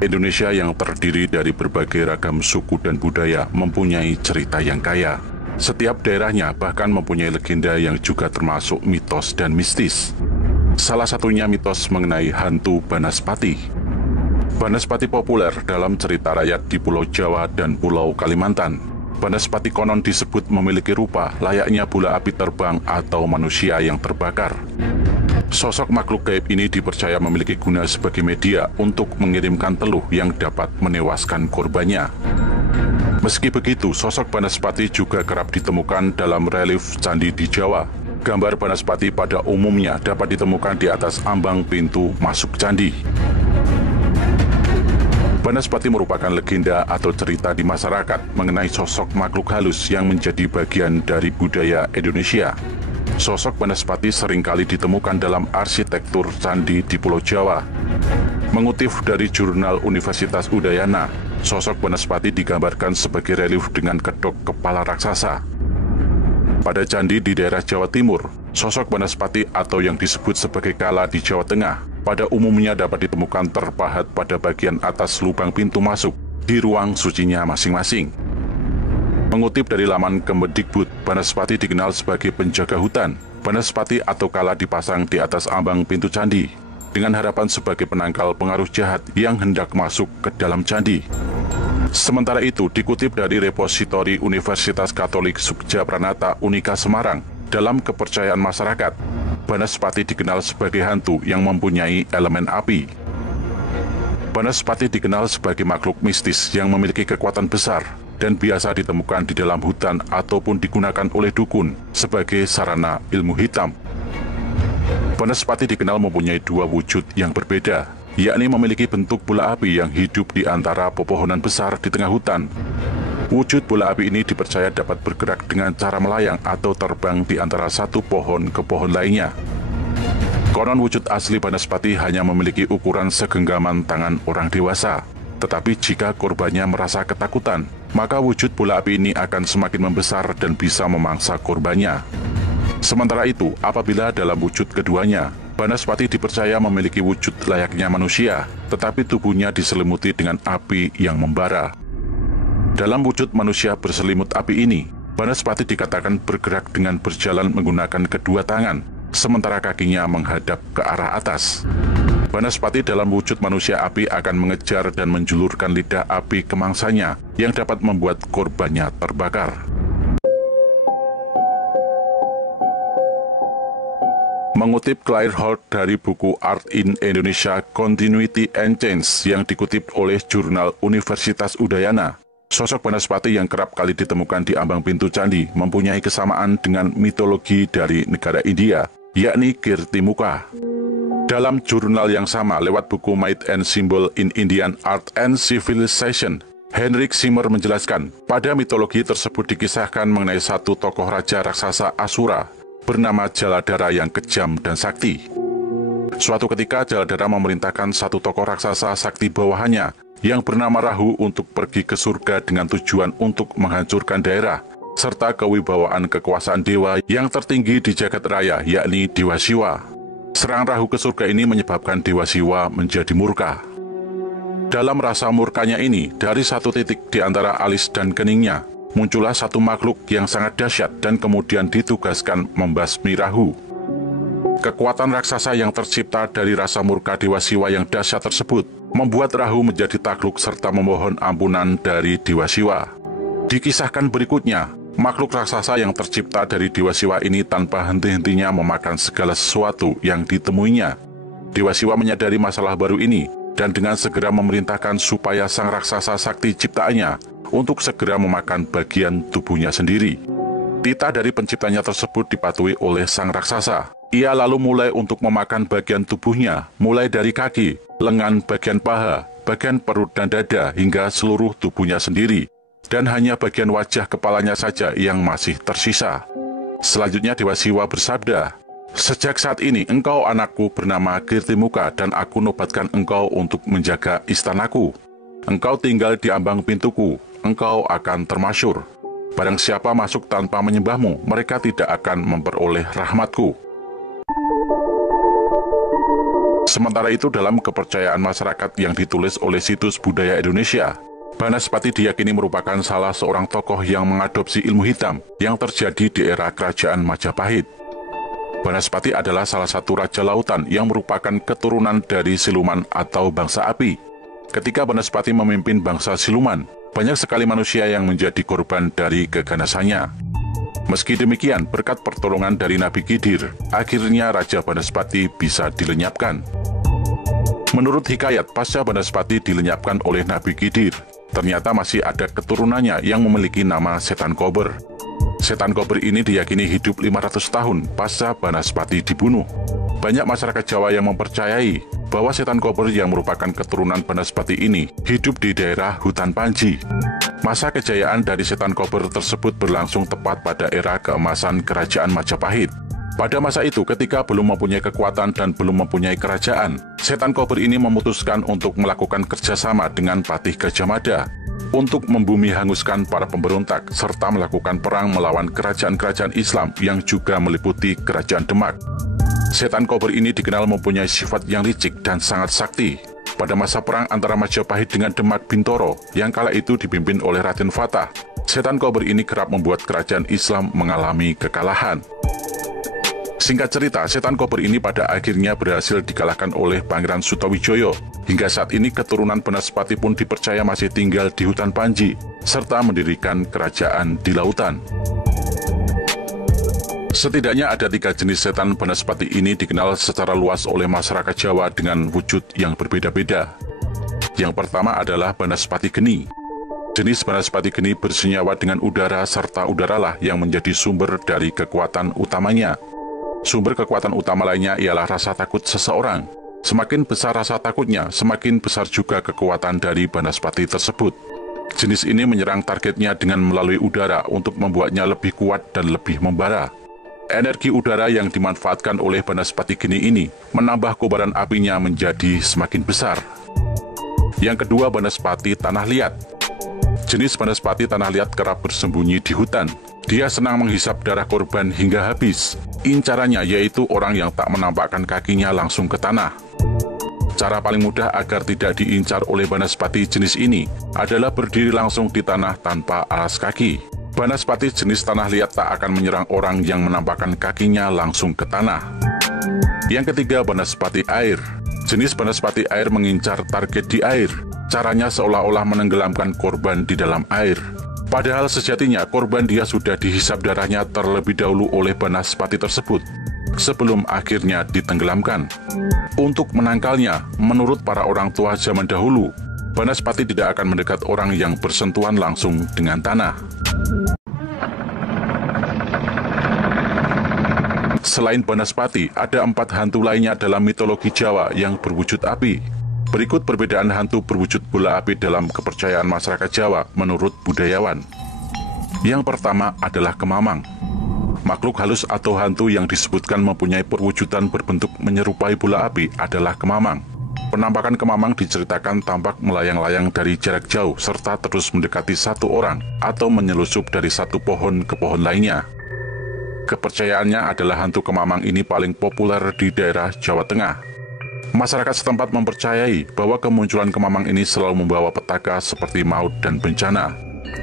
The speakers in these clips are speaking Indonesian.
Indonesia yang terdiri dari berbagai ragam suku dan budaya mempunyai cerita yang kaya. Setiap daerahnya bahkan mempunyai legenda yang juga termasuk mitos dan mistis. Salah satunya mitos mengenai hantu Banaspati. Banaspati populer dalam cerita rakyat di Pulau Jawa dan Pulau Kalimantan. Banaspati konon disebut memiliki rupa layaknya bola api terbang atau manusia yang terbakar. Sosok makhluk gaib ini dipercaya memiliki guna sebagai media untuk mengirimkan teluh yang dapat menewaskan korbannya. Meski begitu, sosok Banaspati juga kerap ditemukan dalam relief candi di Jawa. Gambar Banaspati pada umumnya dapat ditemukan di atas ambang pintu masuk candi. Banaspati merupakan legenda atau cerita di masyarakat mengenai sosok makhluk halus yang menjadi bagian dari budaya Indonesia. Sosok Banaspati seringkali ditemukan dalam arsitektur candi di Pulau Jawa. Mengutip dari jurnal Universitas Udayana, sosok Banaspati digambarkan sebagai relief dengan kedok kepala raksasa. Pada candi di daerah Jawa Timur, sosok Banaspati atau yang disebut sebagai Kala di Jawa Tengah, pada umumnya dapat ditemukan terpahat pada bagian atas lubang pintu masuk di ruang sucinya masing-masing. Mengutip dari laman Kemendikbud, Banaspati dikenal sebagai penjaga hutan. Banaspati atau Kala dipasang di atas ambang pintu candi, dengan harapan sebagai penangkal pengaruh jahat yang hendak masuk ke dalam candi. Sementara itu, dikutip dari repositori Universitas Katolik Sukja Pranata Unika Semarang, dalam kepercayaan masyarakat, Banaspati dikenal sebagai hantu yang mempunyai elemen api. Banaspati dikenal sebagai makhluk mistis yang memiliki kekuatan besar dan biasa ditemukan di dalam hutan ataupun digunakan oleh dukun sebagai sarana ilmu hitam. Banaspati dikenal mempunyai dua wujud yang berbeda, yakni memiliki bentuk bola api yang hidup di antara pepohonan besar di tengah hutan. Wujud bola api ini dipercaya dapat bergerak dengan cara melayang atau terbang di antara satu pohon ke pohon lainnya. Konon wujud asli Banaspati hanya memiliki ukuran segenggaman tangan orang dewasa. Tetapi jika korbannya merasa ketakutan, maka wujud bola api ini akan semakin membesar dan bisa memangsa korbannya. Sementara itu, apabila dalam wujud keduanya, Banaspati dipercaya memiliki wujud layaknya manusia, tetapi tubuhnya diselimuti dengan api yang membara. Dalam wujud manusia berselimut api ini, Banaspati dikatakan bergerak dengan berjalan menggunakan kedua tangan, sementara kakinya menghadap ke arah atas. Banaspati dalam wujud manusia api akan mengejar dan menjulurkan lidah api ke mangsanya yang dapat membuat korbannya terbakar. Mengutip Claire Holt dari buku Art in Indonesia Continuity and Change yang dikutip oleh jurnal Universitas Udayana, sosok Banaspati yang kerap kali ditemukan di ambang pintu candi mempunyai kesamaan dengan mitologi dari negara India, yakni Kirtimuka. Dalam jurnal yang sama lewat buku Myth and Symbol in Indian Art and Civilization, Henrik Simmer menjelaskan, pada mitologi tersebut dikisahkan mengenai satu tokoh raja raksasa Asura bernama Jaladhara yang kejam dan sakti. Suatu ketika Jaladhara memerintahkan satu tokoh raksasa sakti bawahannya yang bernama Rahu untuk pergi ke surga dengan tujuan untuk menghancurkan daerah serta kewibawaan kekuasaan dewa yang tertinggi di jagat raya, yakni Dewa Siwa. Serangan Rahu ke surga ini menyebabkan Dewa Siwa menjadi murka. Dalam rasa murkanya ini, dari satu titik di antara alis dan keningnya, muncullah satu makhluk yang sangat dahsyat dan kemudian ditugaskan membasmi Rahu. Kekuatan raksasa yang tercipta dari rasa murka Dewa Siwa yang dahsyat tersebut membuat Rahu menjadi takluk serta memohon ampunan dari Dewa Siwa. Dikisahkan berikutnya, makhluk raksasa yang tercipta dari Dewa Siwa ini tanpa henti-hentinya memakan segala sesuatu yang ditemuinya. Dewa Siwa menyadari masalah baru ini dan dengan segera memerintahkan supaya sang raksasa sakti ciptaannya untuk segera memakan bagian tubuhnya sendiri. Titah dari penciptanya tersebut dipatuhi oleh sang raksasa. Ia lalu mulai untuk memakan bagian tubuhnya, mulai dari kaki, lengan, bagian paha, bagian perut dan dada, hingga seluruh tubuhnya sendiri. Dan hanya bagian wajah kepalanya saja yang masih tersisa. Selanjutnya Dewa Siwa bersabda, "Sejak saat ini engkau anakku bernama Kirtimuka dan aku nobatkan engkau untuk menjaga istanaku. Engkau tinggal di ambang pintuku, engkau akan termasyur. Barang siapa masuk tanpa menyembahmu, mereka tidak akan memperoleh rahmatku." Sementara itu, dalam kepercayaan masyarakat yang ditulis oleh situs Budaya Indonesia, Banaspati diyakini merupakan salah seorang tokoh yang mengadopsi ilmu hitam yang terjadi di era Kerajaan Majapahit. Banaspati adalah salah satu raja lautan yang merupakan keturunan dari siluman atau bangsa api. Ketika Banaspati memimpin bangsa siluman, banyak sekali manusia yang menjadi korban dari keganasannya. Meski demikian, berkat pertolongan dari Nabi Khidir, akhirnya Raja Banaspati bisa dilenyapkan. Menurut hikayat, pasca Banaspati dilenyapkan oleh Nabi Khidir, ternyata masih ada keturunannya yang memiliki nama Setan Kober. Setan Kober ini diyakini hidup 500 tahun pasca Banaspati dibunuh. Banyak masyarakat Jawa yang mempercayai bahwa Setan Kober yang merupakan keturunan Banaspati ini hidup di daerah hutan Panji. Masa kejayaan dari Setan Kober tersebut berlangsung tepat pada era keemasan Kerajaan Majapahit. Pada masa itu, ketika belum mempunyai kekuatan dan belum mempunyai kerajaan, Setan Kober ini memutuskan untuk melakukan kerjasama dengan Patih Gajah Mada untuk membumi hanguskan para pemberontak serta melakukan perang melawan kerajaan-kerajaan Islam yang juga meliputi Kerajaan Demak. Setan Kober ini dikenal mempunyai sifat yang licik dan sangat sakti. Pada masa perang antara Majapahit dengan Demak Bintoro yang kala itu dipimpin oleh Raden Fatah, Setan Kober ini kerap membuat kerajaan Islam mengalami kekalahan. Singkat cerita, Setan Kober ini pada akhirnya berhasil dikalahkan oleh Pangeran Sutawijoyo. Hingga saat ini keturunan Banaspati pun dipercaya masih tinggal di hutan Panji, serta mendirikan kerajaan di lautan. Setidaknya ada 3 jenis setan Banaspati ini dikenal secara luas oleh masyarakat Jawa dengan wujud yang berbeda-beda. Yang pertama adalah Banaspati Geni. Jenis Banaspati Geni bersenyawa dengan udara serta udaralah yang menjadi sumber dari kekuatan utamanya. Sumber kekuatan utama lainnya ialah rasa takut seseorang. Semakin besar rasa takutnya, semakin besar juga kekuatan dari Banaspati tersebut. Jenis ini menyerang targetnya dengan melalui udara untuk membuatnya lebih kuat dan lebih membara. Energi udara yang dimanfaatkan oleh Banaspati Geni ini menambah kobaran apinya menjadi semakin besar. Yang kedua, Banaspati Tanah Liat. Jenis Banaspati Tanah Liat kerap bersembunyi di hutan. Dia senang menghisap darah korban hingga habis. Incarannya yaitu orang yang tak menampakkan kakinya langsung ke tanah. Cara paling mudah agar tidak diincar oleh Banaspati jenis ini adalah berdiri langsung di tanah tanpa alas kaki. Banaspati jenis Tanah Liat tak akan menyerang orang yang menampakkan kakinya langsung ke tanah. Yang ketiga, Banaspati Air. Jenis Banaspati Air mengincar target di air. Caranya seolah-olah menenggelamkan korban di dalam air. Padahal sejatinya korban dia sudah dihisap darahnya terlebih dahulu oleh Banaspati tersebut sebelum akhirnya ditenggelamkan. Untuk menangkalnya, menurut para orang tua zaman dahulu, Banaspati tidak akan mendekat orang yang bersentuhan langsung dengan tanah. Selain Banaspati, ada 4 hantu lainnya dalam mitologi Jawa yang berwujud api. Berikut perbedaan hantu berwujud bola api dalam kepercayaan masyarakat Jawa menurut budayawan. Yang pertama adalah Kemamang. Makhluk halus atau hantu yang disebutkan mempunyai perwujudan berbentuk menyerupai bola api adalah Kemamang. Penampakan Kemamang diceritakan tampak melayang-layang dari jarak jauh serta terus mendekati satu orang atau menyelusup dari satu pohon ke pohon lainnya. Kepercayaannya adalah hantu Kemamang ini paling populer di daerah Jawa Tengah. Masyarakat setempat mempercayai bahwa kemunculan Kemamang ini selalu membawa petaka seperti maut dan bencana.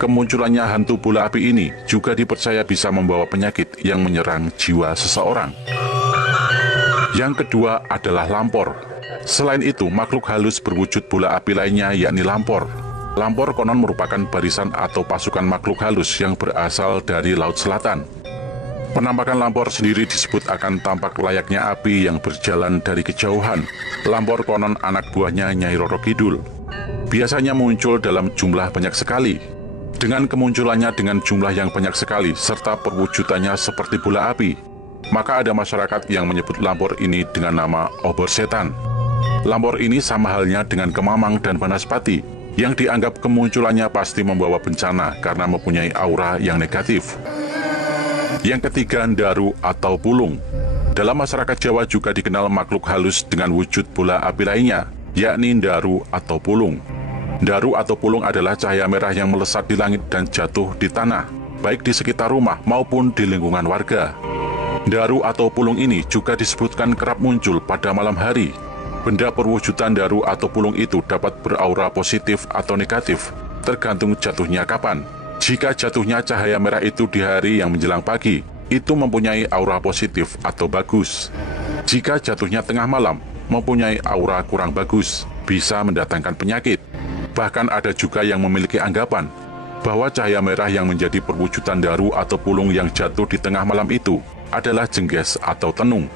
Kemunculannya hantu bola api ini juga dipercaya bisa membawa penyakit yang menyerang jiwa seseorang. Yang kedua adalah Lampor. Selain itu, makhluk halus berwujud bola api lainnya yakni Lampor. Lampor konon merupakan barisan atau pasukan makhluk halus yang berasal dari Laut Selatan. Penampakan Lampor sendiri disebut akan tampak layaknya api yang berjalan dari kejauhan. Lampor konon anak buahnya Nyai Roro Kidul. Biasanya muncul dalam jumlah banyak sekali. Dengan kemunculannya dengan jumlah yang banyak sekali, serta perwujudannya seperti bola api, maka ada masyarakat yang menyebut Lampor ini dengan nama Obor Setan. Lampor ini sama halnya dengan Kemamang dan Banaspati, yang dianggap kemunculannya pasti membawa bencana karena mempunyai aura yang negatif. Yang ketiga, Ndaru atau Pulung. Dalam masyarakat Jawa juga dikenal makhluk halus dengan wujud bola api lainnya, yakni Ndaru atau Pulung. Ndaru atau Pulung adalah cahaya merah yang melesat di langit dan jatuh di tanah, baik di sekitar rumah maupun di lingkungan warga. Ndaru atau Pulung ini juga disebutkan kerap muncul pada malam hari. Benda perwujudan daru atau pulung itu dapat beraura positif atau negatif, tergantung jatuhnya kapan. Jika jatuhnya cahaya merah itu di hari yang menjelang pagi, itu mempunyai aura positif atau bagus. Jika jatuhnya tengah malam, mempunyai aura kurang bagus, bisa mendatangkan penyakit. Bahkan ada juga yang memiliki anggapan bahwa cahaya merah yang menjadi perwujudan daru atau pulung yang jatuh di tengah malam itu adalah jengges atau tenung.